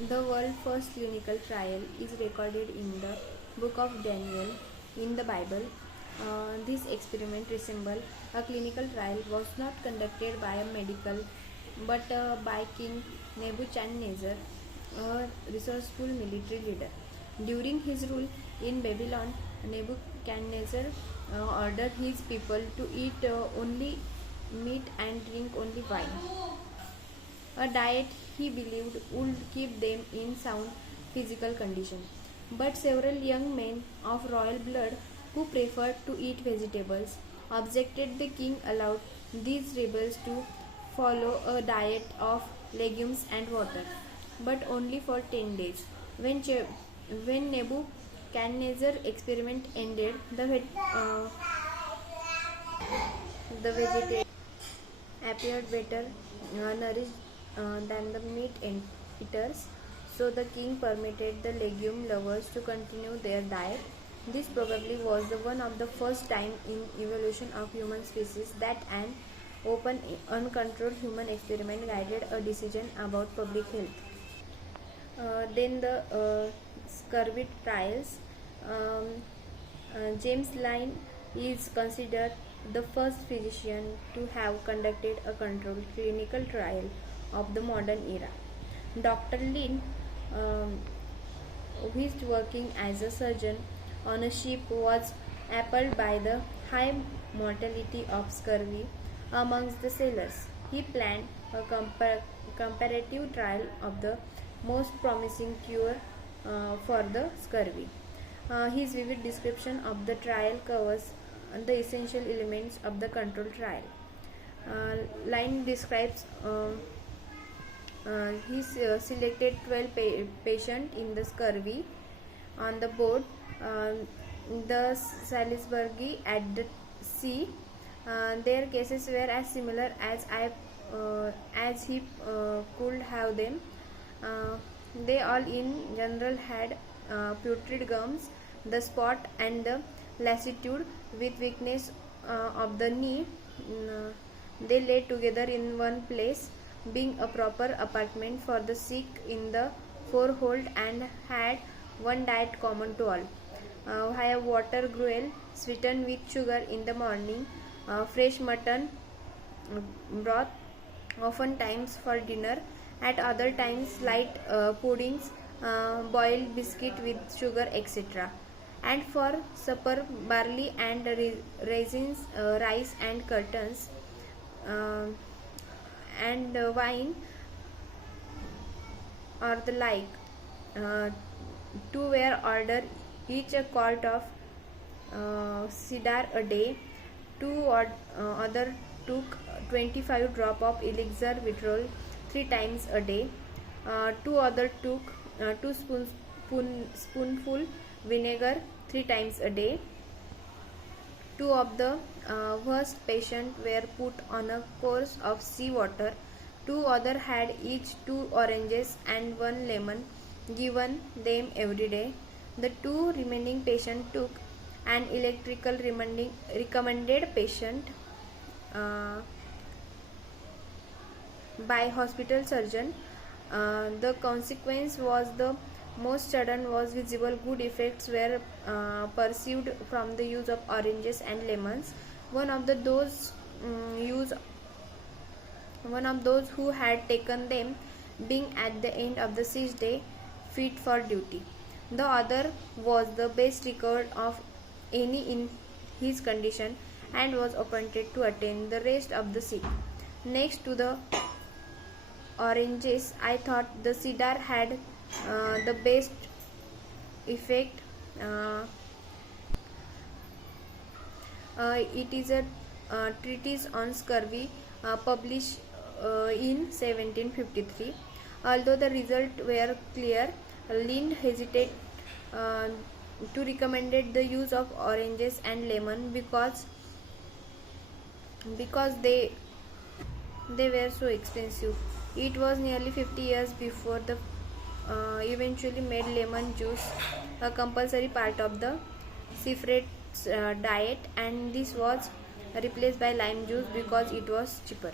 The world's first clinical trial is recorded in the book of Daniel in the Bible. This experiment resembled a clinical trial was not conducted by a medical but by King Nebuchadnezzar, a resourceful military leader. During his rule in Babylon, Nebuchadnezzar ordered his people to eat only meat and drink only wine, a diet he believed would keep them in sound physical condition. But several young men of royal blood who preferred to eat vegetables objected. The king allowed these rebels to follow a diet of legumes and water, but only for 10 days. When Nebuchadnezzar's experiment ended, the vegetarians appeared better nourished than the meat eaters, so the king permitted the legume lovers to continue their diet. This probably was the one of the first time in evolution of human species that an open, uncontrolled human experiment guided a decision about public health. Then the scurvy trials. Um, James Lynn is considered the first physician to have conducted a controlled clinical trial of the modern era. Dr. Lynn, um, who is working as a surgeon on a ship, was appalled by the high mortality of scurvy amongst the sailors. He planned a comparative trial of the most promising cure for the scurvy. His vivid description of the trial covers the essential elements of the control trial. Line describes he selected 12 patients in the scurvy on the board, the Salisbury at the sea. Their cases were as similar as he could have them. They all in general had putrid gums, the spot and the lassitude with weakness of the knee. They lay together in one place, being a proper apartment for the sick in the forehold, and had one diet common to all. Have water gruel sweetened with sugar in the morning, fresh mutton broth oftentimes for dinner, at other times light puddings, boiled biscuit with sugar, etc. And for supper barley and raisins, rice and curtains, uh, and wine or the like. Two were ordered, each a quart of cedar a day. Two other took 25 drop of elixir vitriol 3 times a day. Two other took 2 spoonful vinegar 3 times a day. Two of the worst patients were put on a course of sea water. Two other had each 2 oranges and 1 lemon given them every day. The 2 remaining patients took an electrical recommended patient by hospital surgeon. The consequence was the most sudden was visible. Good effects were perceived from the use of oranges and lemons. One of those who had taken them being at the end of the 6th day fit for duty. The other was the best recovered of any in his condition and was appointed to attend the rest of the sick. Next to the oranges, I thought the cedar had the best effect. It is a treatise on scurvy published in 1753. Although the results were clear, Lind hesitated to recommend the use of oranges and lemon because they were so expensive. It was nearly 50 years before the eventually made lemon juice a compulsory part of the seafarers' diet, and this was replaced by lime juice because it was cheaper.